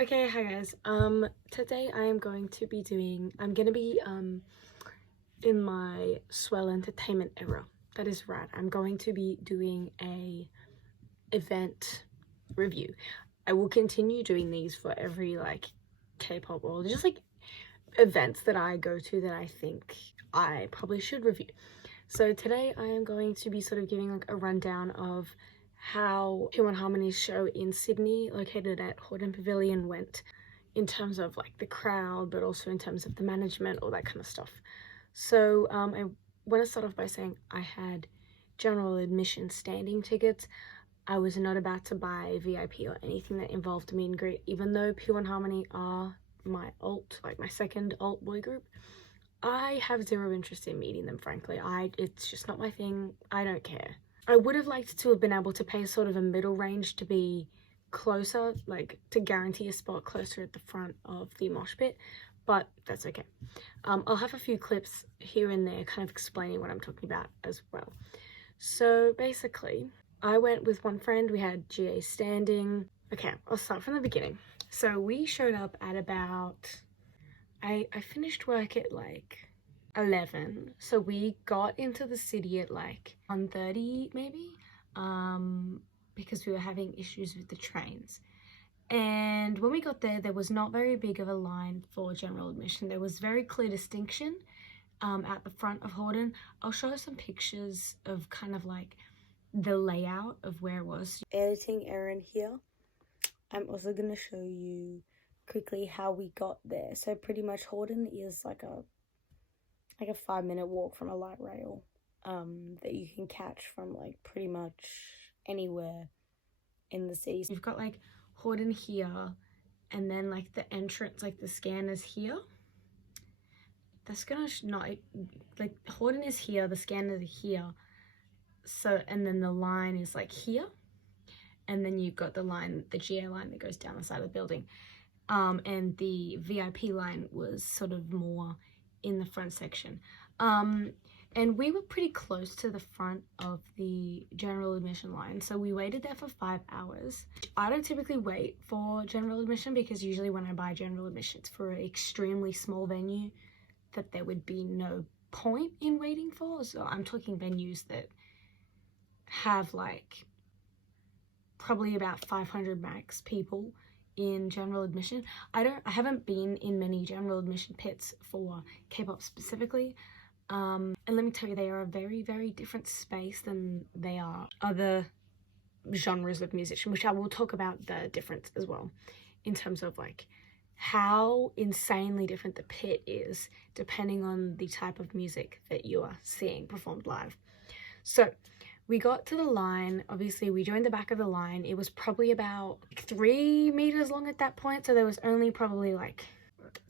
Okay, hi guys. Today I'm gonna be in my Swell entertainment era. That is right. I'm going to be doing a event review. I will continue doing these for every K-pop or just events that I go to that I think I probably should review. So today I am going to be sort of giving a rundown of how P1harmony's show in Sydney, located at Hordern Pavilion, went in terms of the crowd, but also in terms of the management, all that kind of stuff. So I want to start off by saying I had general admission standing tickets. I was not about to buy VIP or anything that involved meet and greet, even though P1harmony are my my second alt boy group. I have zero interest in meeting them, frankly. It's just not my thing. I don't care. I would have liked to have been able to pay sort of a middle range to be closer, to guarantee a spot closer at the front of the mosh pit, but that's okay. I'll have a few clips here and there kind of explaining what I'm talking about as well. So basically, I went with one friend. We had GA standing. Okay, I'll start from the beginning. So we showed up at about, I finished work at 11, so we got into the city at 1:30 maybe, because we were having issues with the trains. And when we got there, there was not very big of a line for general admission. There was very clear distinction at the front of Hordern. I'll show some pictures of kind of the layout of where it was. Editing Erin here. I'm also going to show you quickly how we got there. So pretty much Hordern is like a 5-minute walk from a light rail that you can catch from pretty much anywhere in the city. So you've got Hordern here, and then the entrance, the scanners here. That's gonna not Hordern is here, the scanners are here. So, and then the line is here, and then you've got the line, the GA line that goes down the side of the building. And the VIP line was sort of more in the front section. And we were pretty close to the front of the general admission line, so we waited there for 5 hours. I don't typically wait for general admission because usually when I buy general admission, it's for an extremely small venue that there would be no point in waiting for. So I'm talking venues that have probably about 500 max people in general admission. I haven't been in many general admission pits for K-pop specifically, and let me tell you, they are a very, very different space than they are other genres of musician, which I will talk about the difference as well in terms of how insanely different the pit is depending on the type of music that you are seeing performed live. So we got to the line. Obviously we joined the back of the line. It was probably about 3 meters long at that point, so there was only probably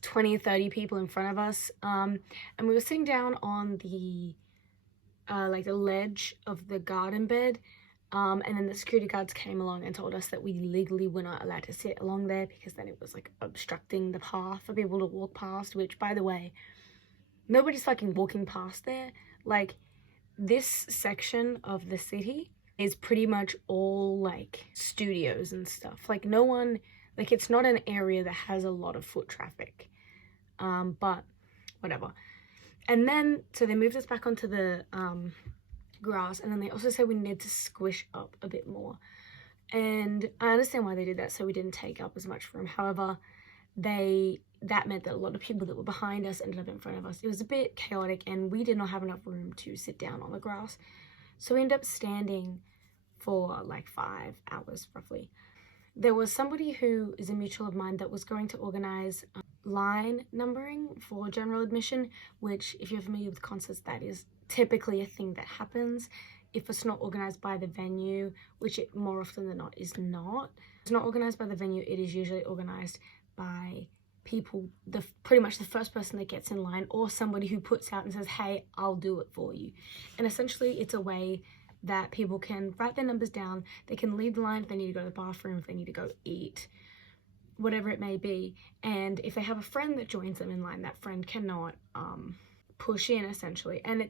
20 or 30 people in front of us, and we were sitting down on the the ledge of the garden bed, and then the security guards came along and told us that we legally were not allowed to sit along there because then it was obstructing the path for people to walk past, which, by the way, nobody's fucking walking past there. This section of the city is pretty much all studios and stuff. No one, it's not an area that has a lot of foot traffic, but whatever. And then so they moved us back onto the grass, and then they also said we needed to squish up a bit more, and I understand why they did that, so we didn't take up as much room. However, that meant that a lot of people that were behind us ended up in front of us. It was a bit chaotic, and we did not have enough room to sit down on the grass, so we ended up standing for 5 hours roughly. There was somebody who is a mutual of mine that was going to organize line numbering for general admission, which, if you're familiar with concerts, that is typically a thing that happens. If it's not organized by the venue, which it more often than not is not, it's not organized by the venue, it is usually organized by people, pretty much the first person that gets in line, or somebody who puts out and says, hey, I'll do it for you. And essentially it's a way that people can write their numbers down. They can leave the line if they need to go to the bathroom, if they need to go eat, whatever it may be. And if they have a friend that joins them in line, that friend cannot push in, essentially. And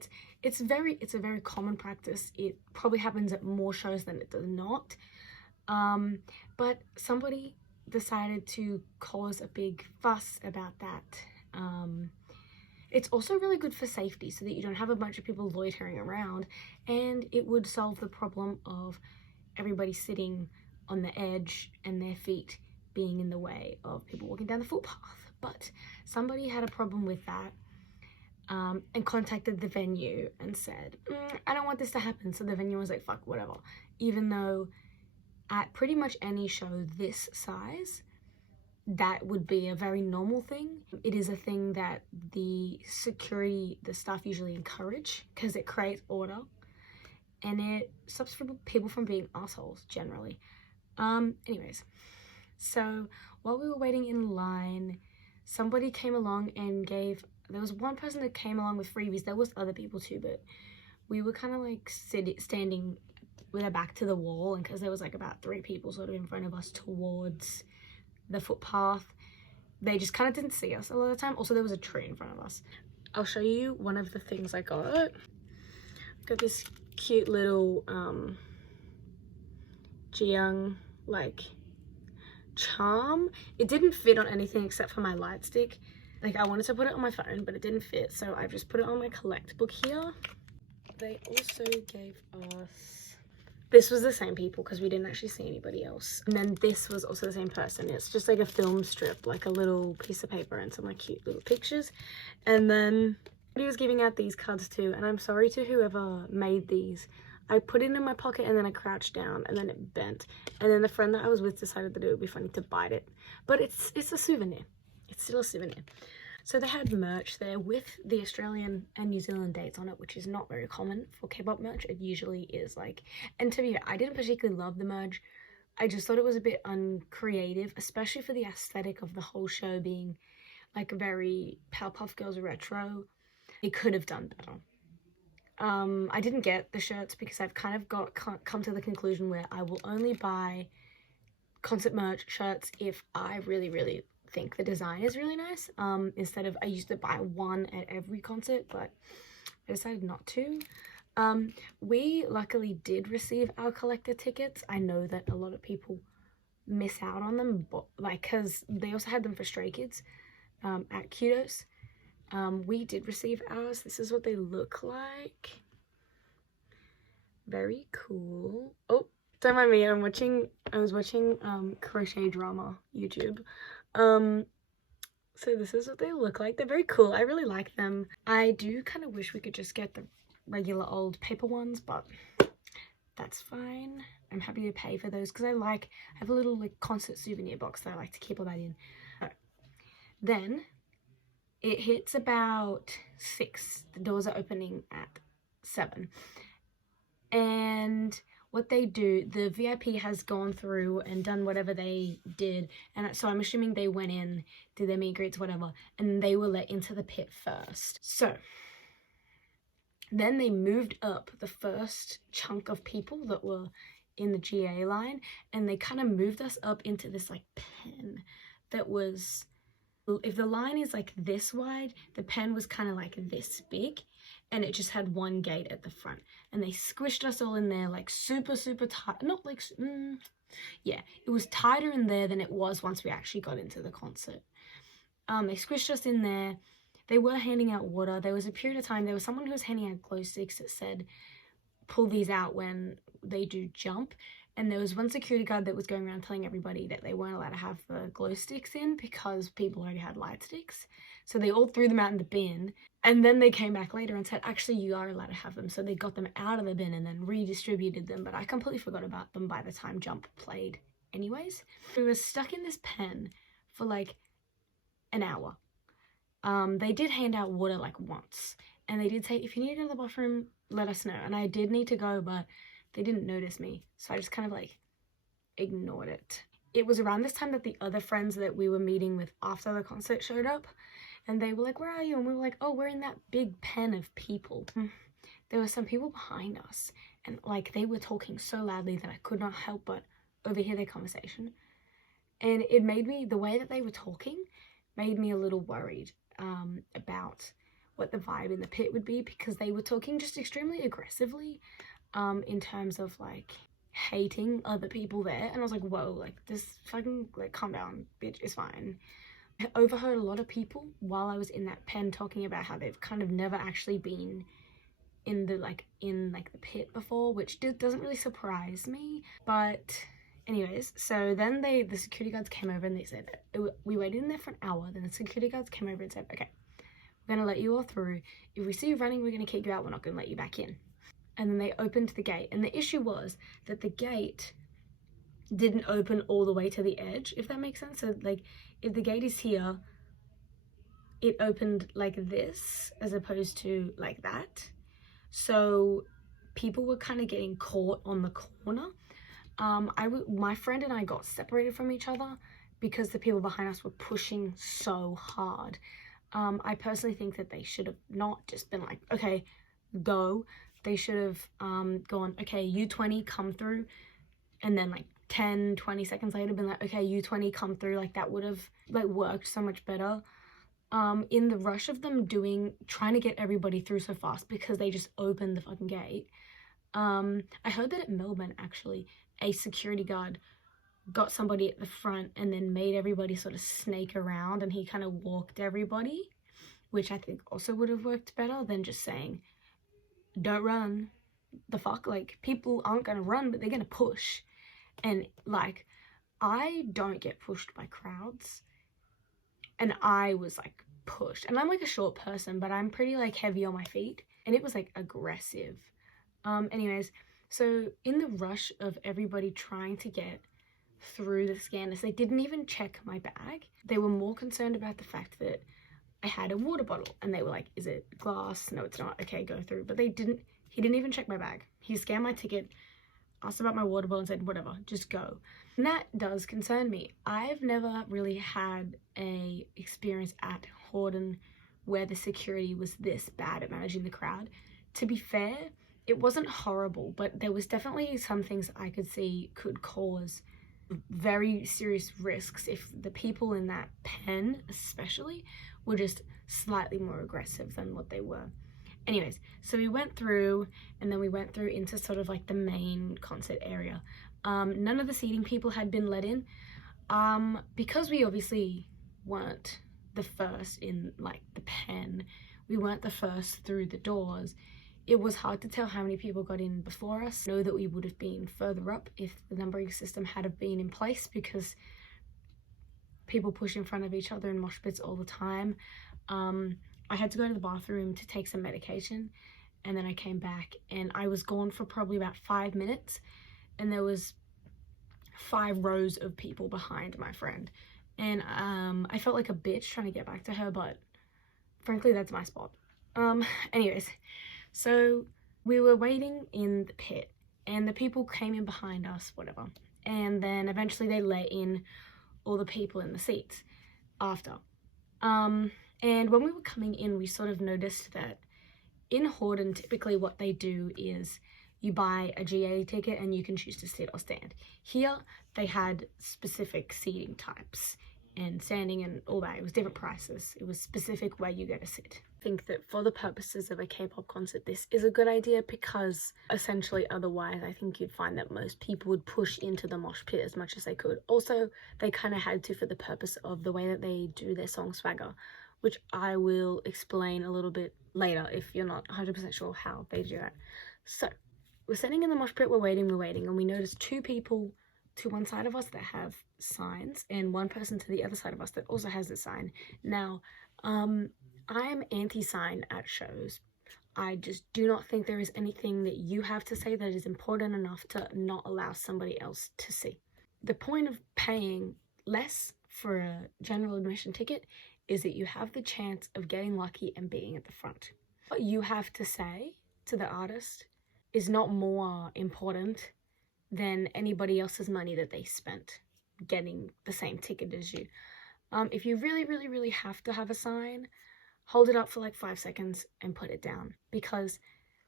it's a very common practice. It probably happens at more shows than it does not. But somebody decided to cause a big fuss about that. It's also really good for safety so that you don't have a bunch of people loitering around, and it would solve the problem of everybody sitting on the edge and their feet being in the way of people walking down the footpath. But somebody had a problem with that and contacted the venue and said, I don't want this to happen. So the venue was like, fuck, whatever. Even though at pretty much any show this size, that would be a very normal thing. It is a thing that the staff usually encourage because it creates order and it stops people from being assholes generally. Anyways, so while we were waiting in line, somebody came along and there was one person that came along with freebies. There was other people too, but we were kind of like standing with our back to the wall, and because there was like about 3 people sort of in front of us towards the footpath, they just kind of didn't see us a lot of the time. Also, there was a tree in front of us. I'll show you one of the things I got. Got this cute little Jiyoung like charm. It didn't fit on anything except for my light stick. Like, I wanted to put it on my phone, but it didn't fit, so I've just put it on my collect book here. They also gave us, this was the same people because we didn't actually see anybody else. And then this was also the same person. It's just like a film strip, like a little piece of paper and some like cute little pictures. And then he was giving out these cards too, and I'm sorry to whoever made these. I put it in my pocket and then I crouched down and then it bent. And then the friend that I was with decided that it would be funny to bite it. But it's a souvenir. It's still a souvenir. So they had merch there with the Australian and New Zealand dates on it, which is not very common for K-pop merch. It usually is like, and to be fair, I didn't particularly love the merch. I just thought it was a bit uncreative, especially for the aesthetic of the whole show being like very Powerpuff Girls retro. It could have done better. I didn't get the shirts because I've kind of come to the conclusion where I will only buy concert merch shirts if I really think the design is really nice. Instead of, I used to buy one at every concert, but I decided not to. We luckily did receive our collector tickets. I know that a lot of people miss out on them, but like, because they also had them for Stray Kids at Kudos. We did receive ours. This is what they look like. Very cool. Oh, don't mind me, I was watching crochet drama YouTube. So this is what they look like. They're very cool. I really like them. I do kind of wish we could just get the regular old paper ones, but that's fine. I'm happy to pay for those because I have a little like concert souvenir box that I like to keep all that in. Then it hits about 6. The doors are opening at 7. And what they do, the VIP has gone through and done whatever they did. And so I'm assuming they went in, did their meet and greets, whatever, and they were let into the pit first. So then they moved up the first chunk of people that were in the GA line, and they kind of moved us up into this like pen that was, if the line is like this wide, the pen was kind of like this big, and it just had one gate at the front, and they squished us all in there like super tight. Not like yeah, it was tighter in there than it was once we actually got into the concert. They squished us in there. They were handing out water. There was a period of time, there was someone who was handing out glow sticks that said pull these out when they do jump, and there was one security guard that was going around telling everybody that they weren't allowed to have the glow sticks in because people already had light sticks. So they all threw them out in the bin, and then they came back later and said, actually, you are allowed to have them. So they got them out of the bin and then redistributed them, but I completely forgot about them by the time Jump played anyways. We were stuck in this pen for like an hour. They did hand out water like once, and they did say, if you need to go to the bathroom, let us know. And I did need to go, but they didn't notice me, so I just kind of like ignored it. It was around this time that the other friends that we were meeting with after the concert showed up, and they were like, where are you? And we were like, oh, we're in that big pen of people. There were some people behind us, and like they were talking so loudly that I could not help but overhear their conversation. And it made me, the way that they were talking made me a little worried about what the vibe in the pit would be, because they were talking just extremely aggressively in terms of like hating other people there, and I was like, whoa, like this fucking, like, calm down, bitch, it's fine. I overheard a lot of people while I was in that pen talking about how they've kind of never actually been in the the pit before, which doesn't really surprise me. But anyways, so then the security guards came over and they said, we waited in there for an hour. Then the security guards came over and said, okay, we're gonna let you all through. If we see you running, we're gonna kick you out. We're not gonna let you back in. And then they opened the gate, and the issue was that the gate didn't open all the way to the edge, if that makes sense. So like, if the gate is here, it opened like this as opposed to like that. So people were kind of getting caught on the corner. My friend and I got separated from each other because the people behind us were pushing so hard. I personally think that they should have not just been like, okay, go. They should have gone, okay, you 20 come through, and then like 10-20 seconds later been like, okay, you 20 come through. Like that would have like worked so much better. In the rush of them trying to get everybody through so fast because they just opened the fucking gate. I heard that at Melbourne, actually, a security guard got somebody at the front and then made everybody sort of snake around, and he kind of walked everybody, which I think also would have worked better than just saying, don't run. The fuck? Like, people aren't gonna run, but they're gonna push. And like, I don't get pushed by crowds, and I was like pushed, and I'm like a short person, but I'm pretty like heavy on my feet, and it was like aggressive. Anyways, so in the rush of everybody trying to get through the scanners, they didn't even check my bag. They were more concerned about the fact that I had a water bottle, and they were like, is it glass? No, it's not. Okay, go through. But he didn't even check my bag. He scanned my ticket, asked about my water bottle, and said, whatever, just go. And that does concern me. I've never really had a experience at Horden where the security was this bad at managing the crowd. To be fair, it wasn't horrible, but there was definitely some things I could see could cause very serious risks if the people in that pen especially were just slightly more aggressive than what they were. Anyways, so we went through, and then we went through into sort of like the main concert area. None of the seating people had been let in, because we obviously weren't the first in like the pen, we weren't the first through the doors. It was hard to tell how many people got in before us. I know that we would have been further up if the numbering system had been in place, because people push in front of each other in mosh pits all the time. I had to go to the bathroom to take some medication, and then I came back, and I was gone for probably about 5 minutes, and there was 5 rows of people behind my friend, and I felt like a bitch trying to get back to her, but frankly that's my spot. Anyways, so we were waiting in the pit, and the people came in behind us, whatever, and then eventually they let in all the people in the seats after. And when we were coming in, we sort of noticed that in Horden, typically what they do is you buy a GA ticket and you can choose to sit or stand. Here, they had specific seating types and standing and all that. It was different prices. It was specific where you go to sit. I think that for the purposes of a K-pop concert, this is a good idea, because essentially otherwise I think you'd find that most people would push into the mosh pit as much as they could. Also, they kind of had to for the purpose of the way that they do their song Swagger, which I will explain a little bit later if you're not 100% sure how they do that. So, we're sitting in the mosh pit, we're waiting, and we notice 2 people to one side of us that have signs, and 1 person to the other side of us that also has a sign. Now, I am anti-sign at shows. I just do not think there is anything that you have to say that is important enough to not allow somebody else to see. The point of paying less for a general admission ticket is that you have the chance of getting lucky and being at the front. What you have to say to the artist is not more important than anybody else's money that they spent getting the same ticket as you. If you really have to have a sign, hold it up for like 5 seconds and put it down, because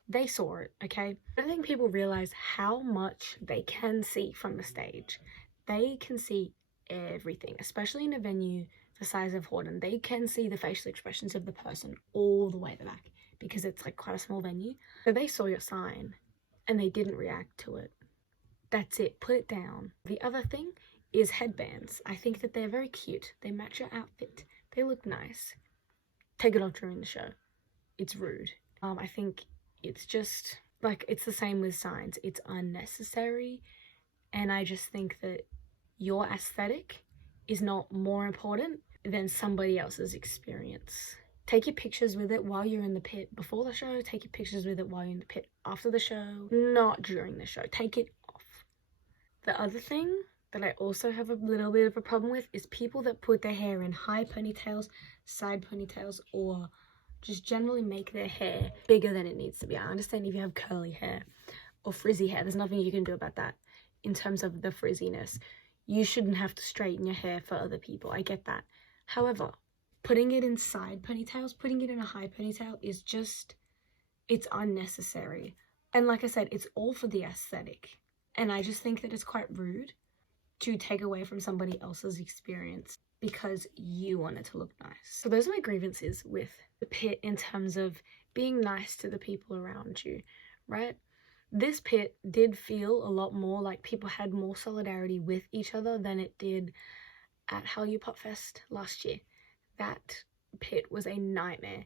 they saw it, okay? I don't think people realize how much they can see from the stage. They can see everything, especially in a venue the size of Horden. They can see the facial expressions of the person all the way to the back, because it's like quite a small venue. So they saw your sign and they didn't react to it. That's it, put it down. The other thing is headbands. I think that they're very cute. They match your outfit. They look nice. Take it off during the show. It's rude. I think it's just, like, it's the same with signs. It's unnecessary, and I just think that your aesthetic is not more important than somebody else's experience. Take your pictures with it while you're in the pit before the show. Take your pictures with it while you're in the pit after the show. Not during the show. Take it off. The other thing that I also have a little bit of a problem with is people that put their hair in high ponytails, side ponytails, or just generally make their hair bigger than it needs to be. I understand if you have curly hair or frizzy hair, there's nothing you can do about that in terms of the frizziness. You shouldn't have to straighten your hair for other people. I get that. However, putting it in side ponytails, putting it in a high ponytail is just, it's unnecessary. And like I said, it's all for the aesthetic. And I just think that it's quite rude to take away from somebody else's experience because you want it to look nice. So those are my grievances with the pit in terms of being nice to the people around you, right? This pit did feel a lot more like people had more solidarity with each other than it did at Hallyu Pop Fest last year. That pit was a nightmare.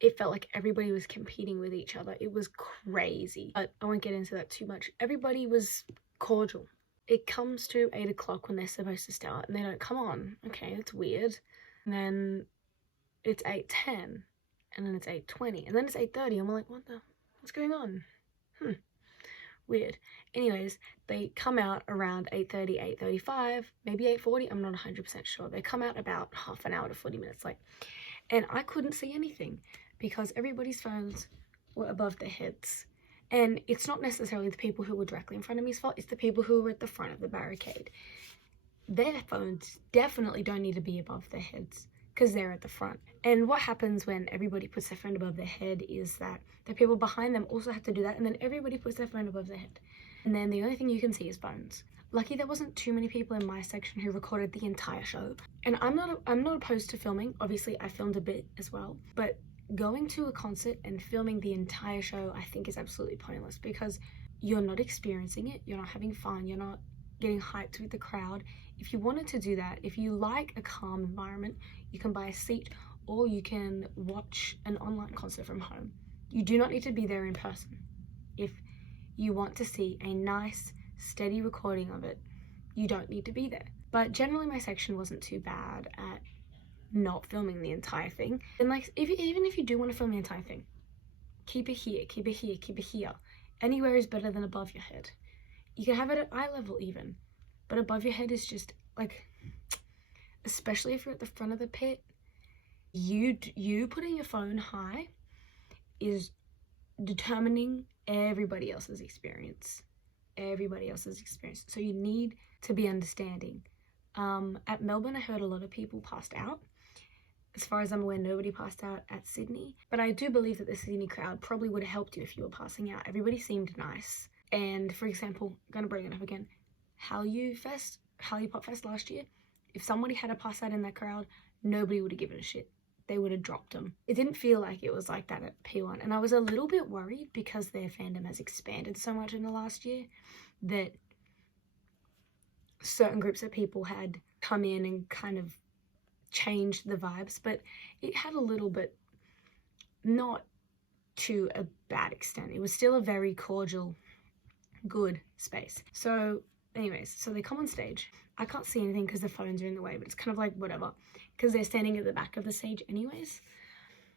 It felt like everybody was competing with each other. It was crazy, but I won't get into that too much. Everybody was cordial. It comes to 8 o'clock when they're supposed to start and they don't come on. Okay, that's weird. And then it's 8:10 and then it's 8:20 and then it's 8:30 and we're like, what's going on? Weird. Anyways, they come out around 8:30, 8:35, maybe 8:40. I'm not 100% sure. They come out about half an hour to 40 minutes late. And I couldn't see anything because everybody's phones were above their heads. And it's not necessarily the people who were directly in front of me's fault. It's the people who were at the front of the barricade. Their phones definitely don't need to be above their heads because they're at the front. And what happens when everybody puts their phone above their head is that the people behind them also have to do that, and then everybody puts their phone above their head. And then the only thing you can see is phones. Lucky there wasn't too many people in my section who recorded the entire show. And I'm not opposed to filming. Obviously, I filmed a bit as well. But going to a concert and filming the entire show, I think is absolutely pointless because you're not experiencing it. You're not having fun. You're not getting hyped with the crowd. If you wanted to do that, if you like a calm environment, you can buy a seat or you can watch an online concert from home. You do not need to be there in person. If you want to see a nice, steady recording of it, you don't need to be there. But generally my section wasn't too bad at not filming the entire thing. And like, even if you do want to film the entire thing, keep it here, keep it here, keep it here. Anywhere is better than above your head. You can have it at eye level even, but above your head is just like, especially if you're at the front of the pit, you putting your phone high is determining everybody else's experience. So you need to be understanding. At Melbourne, I heard a lot of people passed out. As far as I'm aware, nobody passed out at Sydney, but I do believe that the Sydney crowd probably would have helped you if you were passing out. Everybody seemed nice. And for example, I'm gonna bring it up again, Hallyu Pop Fest last year, if somebody had a pass out in that crowd, nobody would have given a shit. They would have dropped them. It didn't feel like it was like that at P1, and I was a little bit worried because their fandom has expanded so much in the last year that certain groups of people had come in and kind of changed the vibes, but it had a little bit, not to a bad extent. It was still a very cordial, good space. So anyways, so they come on stage. I can't see anything because the phones are in the way, but it's kind of like whatever, because they're standing at the back of the stage anyways.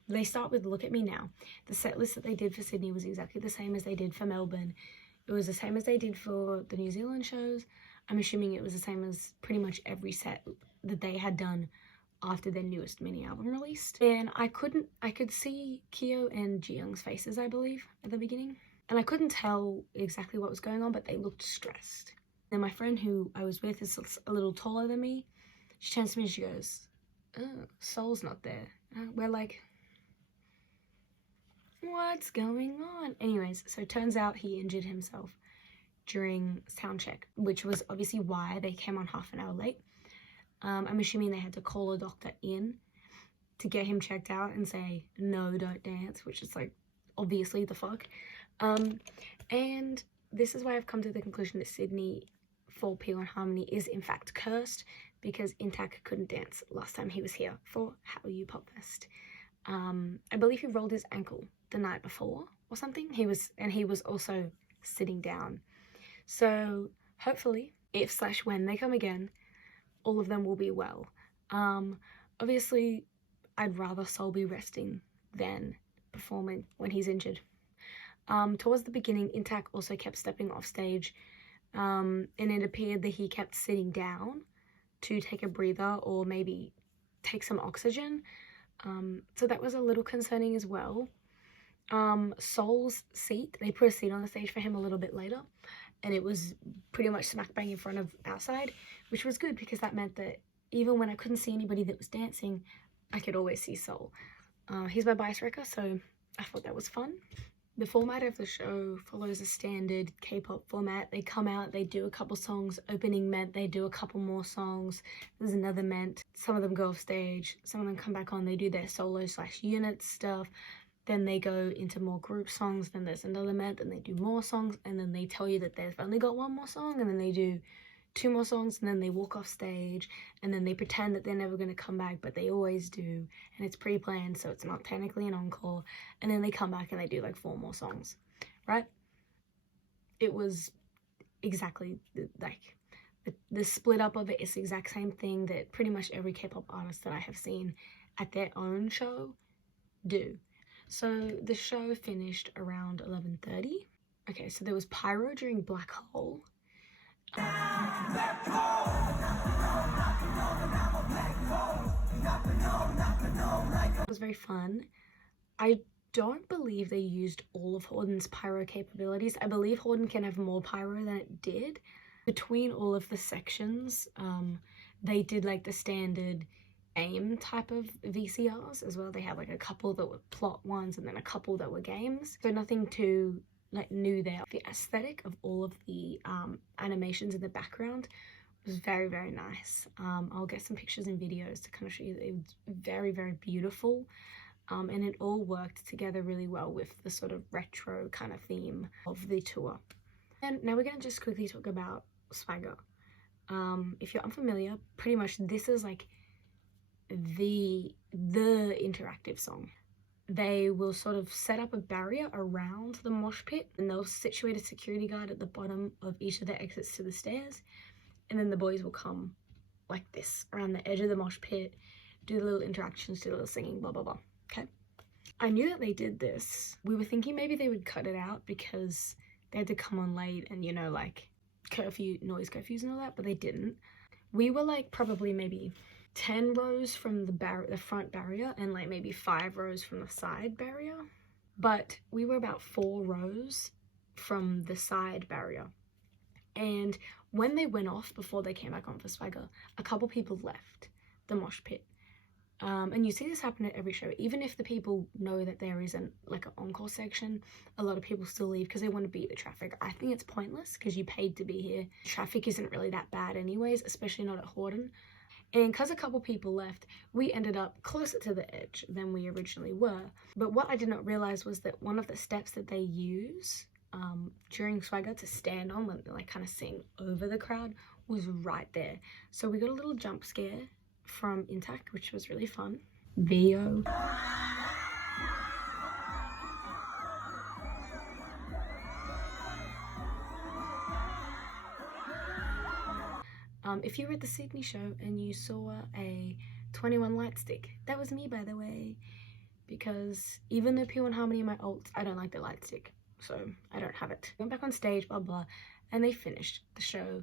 They start with Look at Me Now. The set list that they did for Sydney was exactly the same as they did for Melbourne. It was the same as they did for the New Zealand shows. I'm assuming it was the same as pretty much every set that they had done after their newest mini album released. And I could see Kyo and Jiyoung's faces, I believe, at the beginning. And I couldn't tell exactly what was going on, but they looked stressed. And my friend who I was with is a little taller than me. She turns to me and she goes, "Oh, Soul's not there." We're like, what's going on? Anyways, so it turns out he injured himself during sound check, which was obviously why they came on half an hour late. I'm assuming they had to call a doctor in to get him checked out and say, no, don't dance, which is like, obviously the fuck. And this is why I've come to the conclusion that Sydney for P1harmony is in fact cursed, because Intac couldn't dance last time he was here for How You Pop Fest. I believe he rolled his ankle the night before or something. He was also sitting down. So hopefully, if/when they come again, all of them will be well. Obviously, I'd rather Sol be resting than performing when he's injured. Towards the beginning, Intac also kept stepping off stage, and it appeared that he kept sitting down to take a breather or maybe take some oxygen. So that was a little concerning as well. Sol's seat, they put a seat on the stage for him a little bit later, and it was pretty much smack bang in front of our side, which was good because that meant that even when I couldn't see anybody that was dancing, I could always see Sol. He's my bias wrecker, so I thought that was fun. The format of the show follows a standard K-pop format. They come out, they do a couple songs, opening meant, they do a couple more songs, there's another meant, some of them go off stage, some of them come back on, they do their solo/unit stuff, then they go into more group songs, then there's another meant, then they do more songs, and then they tell you that they've only got one more song, and then they do 2 more songs, and then they walk off stage, and then they pretend that they're never going to come back, but they always do, and it's pre-planned, so it's not technically an encore, and then they come back and they do like 4 more songs, right? It was exactly like the split up of it is the exact same thing that pretty much every K-pop artist that I have seen at their own show do. So the show finished around 11:30. Okay, so there was pyro during Black Hole. It was very fun. I don't believe they used all of Horden's pyro capabilities. I believe Horden can have more pyro than it did. Between all of the sections, they did like the standard AIM type of VCRs as well. They had like a couple that were plot ones and then a couple that were games. So nothing too like new there. The aesthetic of all of the animations in the background was very, very nice. I'll get some pictures and videos to kind of show you that it was very, very beautiful. And it all worked together really well with the sort of retro kind of theme of the tour. And now we're going to just quickly talk about Swagger. If you're unfamiliar, pretty much this is like the interactive song. They will sort of set up a barrier around the mosh pit, and they'll situate a security guard at the bottom of each of the exits to the stairs, and then the boys will come like this around the edge of the mosh pit, do the little interactions, do the little singing, blah blah blah. Okay, I knew that they did this. We were thinking maybe they would cut it out because they had to come on late and, you know, like noise curfews and all that, but they didn't. We were like probably maybe 10 rows from the front barrier and like maybe 5 rows from the side barrier, but we were about 4 rows from the side barrier. And when they went off before they came back on for Swagger, a couple people left the mosh pit. And you see this happen at every show. Even if the people know that there isn't like an encore section, a lot of people still leave because they want to beat the traffic. I think it's pointless because you paid to be here. Traffic isn't really that bad anyways, especially not at Horden. And because a couple people left, we ended up closer to the edge than we originally were. But what I did not realize was that one of the steps that they use during Swagger to stand on when they like kind of sing over the crowd was right there. So we got a little jump scare from Intac, which was really fun. VO. If you were at the Sydney show and you saw a 21 light stick, that was me, by the way, because even though P1harmony are my alts, I don't like the light stick, so I don't have it. Went back on stage, blah blah, and they finished the show.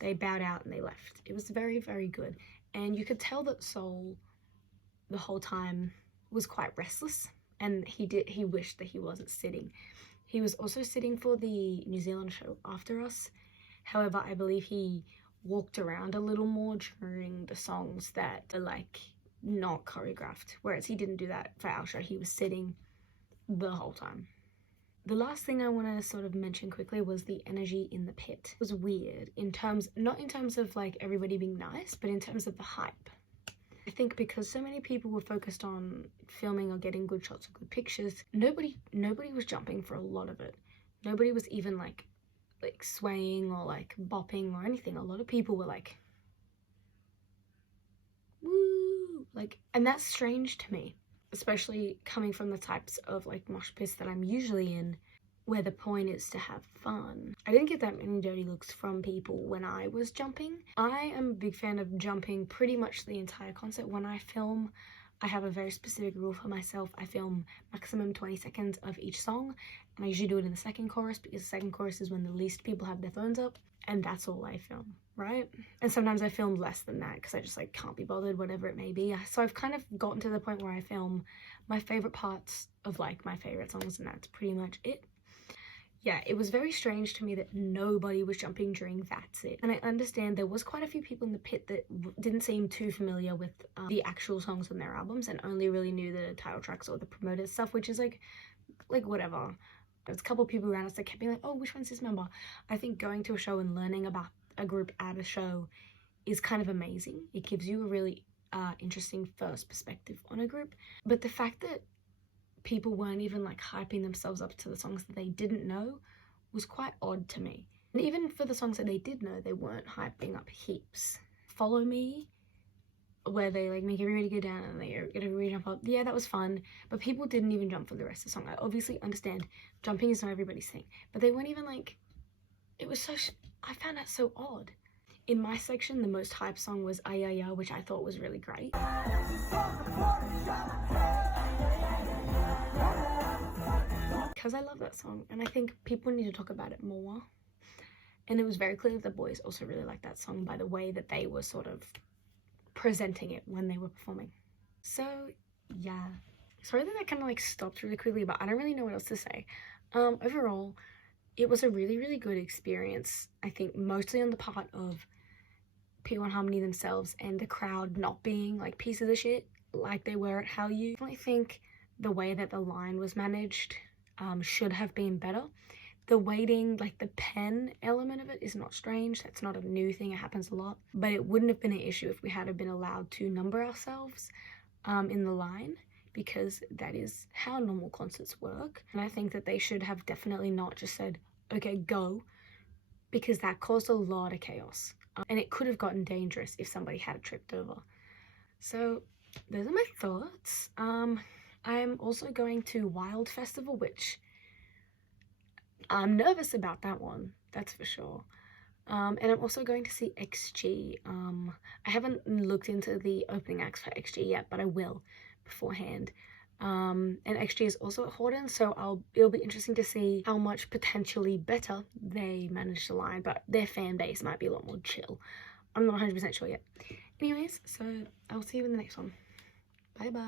They bowed out and they left. It was very, very good. And you could tell that Sol the whole time was quite restless, and he wished that he wasn't sitting. He was also sitting for the New Zealand show after us. However, I believe he walked around a little more during the songs that are like not choreographed, whereas he didn't do that for our show. He was sitting the whole time. The last thing I want to sort of mention quickly was the energy in the pit. It was weird not in terms of like everybody being nice, but in terms of the hype. I think because so many people were focused on filming or getting good shots or good pictures, nobody was jumping for a lot of it. Nobody was even like like swaying or like bopping or anything. A lot of people were like, woo, like, and that's strange to me, especially coming from the types of like mosh pits that I'm usually in, where the point is to have fun. I didn't get that many dirty looks from people when I was jumping. I am a big fan of jumping pretty much the entire concert. When I film, I have a very specific rule for myself. I film maximum 20 seconds of each song, and I usually do it in the second chorus, because the second chorus is when the least people have their phones up, and that's all I film, right? And sometimes I film less than that because I just like can't be bothered, whatever it may be. So I've kind of gotten to the point where I film my favorite parts of like my favorite songs, and that's pretty much it. Yeah, it was very strange to me that nobody was jumping during That's It. And I understand there was quite a few people in the pit that didn't seem too familiar with the actual songs on their albums and only really knew the title tracks or the promoted stuff, which is like whatever. There's a couple of people around us that kept being like, oh, which one's this member? I think going to a show and learning about a group at a show is kind of amazing. It gives you a really interesting first perspective on a group. But the fact that people weren't even like hyping themselves up to the songs that they didn't know was quite odd to me. And even for the songs that they did know, they weren't hyping up heaps. Follow Me, where they like make everybody go down and they get everybody jump up, yeah, that was fun, but people didn't even jump for the rest of the song. I obviously understand jumping is not everybody's thing, but they weren't even like, it was so, I found that so odd. In my section, the most hype song was Ay Ay Ya, which I thought was really great. Because I love that song, and I think people need to talk about it more. And it was very clear that the boys also really liked that song by the way that they were sort of presenting it when they were performing. So yeah, sorry that I kind of like stopped really quickly, but I don't really know what else to say. Overall, it was a really good experience. I think mostly on the part of P1harmony themselves and the crowd not being like pieces of shit like they were at Hallyu. I think the way that the line was managed should have been better. The waiting, like the pen element of it is not strange. That's not a new thing. It happens a lot. But it wouldn't have been an issue if we had been allowed to number ourselves in the line, because that is how normal concerts work. And I think that they should have definitely not just said, okay, go, because that caused a lot of chaos. And it could have gotten dangerous if somebody had tripped over. So those are my thoughts. I'm also going to Wild Festival, which I'm nervous about that one, that's for sure. And I'm also going to see XG. I haven't looked into the opening acts for XG yet, but I will beforehand. And XG is also at Horden, so it'll be interesting to see how much potentially better they manage to line, but their fan base might be a lot more chill. I'm not 100% sure yet. Anyways, so I'll see you in the next one. Bye bye.